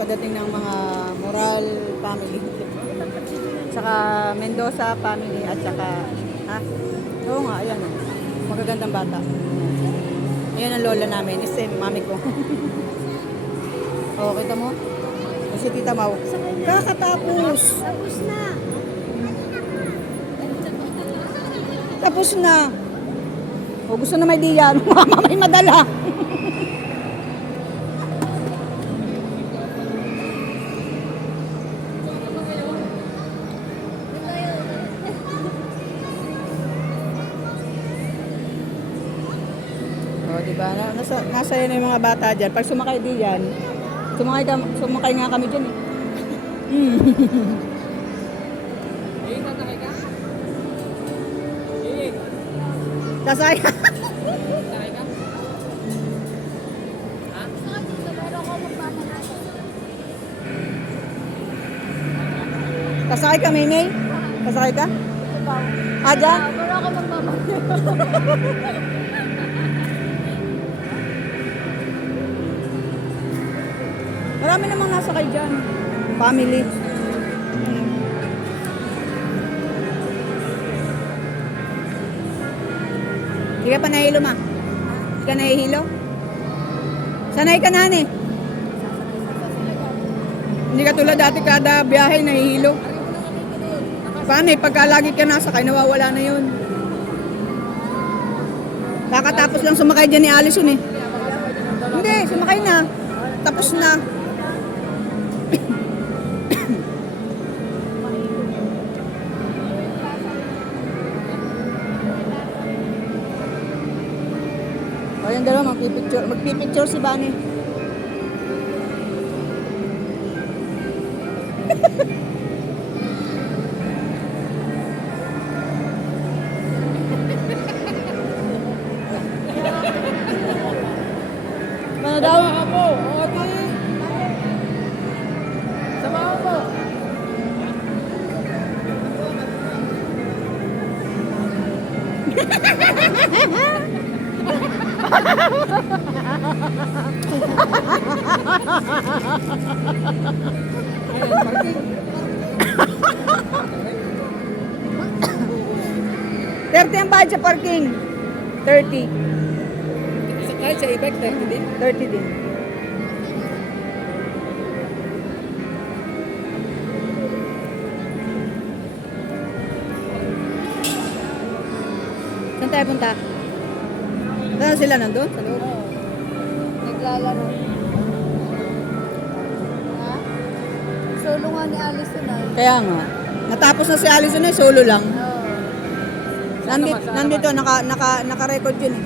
padating ng mga Moral family. Saka Mendoza family at saka, ha? Oo nga, ayan o. Magagandang bata. Ayan ang lola namin. Is mami ko. Oo, kita mo? Si Tita Mau. Kakatapos. Tapos na. Tapos na. O gusto na may diyan. Mama may madala. O diba? Nasa yan yung mga bata dyan. Pag sumakay diyan, sumakay nga kami dyan eh. Sasay ka. Sasakay ka, Mimi? Sasakay ka? Aja? Wala ako magmamahal. Marami namang nasakay dyan. Family. Hindi ka pa nahihilo, ma? Hindi ka nahihilo? Sanay ka na, eh. Hindi ka tulad dati kada biyahe nahihilo. Paano eh, pagka lagi ka nasakay, nawawala na yun. Kakatapos lang sumakay dyan ni Allison eh. Hindi, sumakay na. Tapos na. O yung dalawa, magpipicture si Bunny. Mana daw? Sama mo, okay. Sama mo. $30 ang bayad sa parking. 30. Kahit sa e-bike, 30 din. 30 din. Saan tayo punta? Saan sila nandun? Sa loob? Naglalaro. Ha? Solo nga ni Allison ay. Kaya nga. Natapos na si Allison eh, solo lang. Oo. Nandito, naka-record yun eh.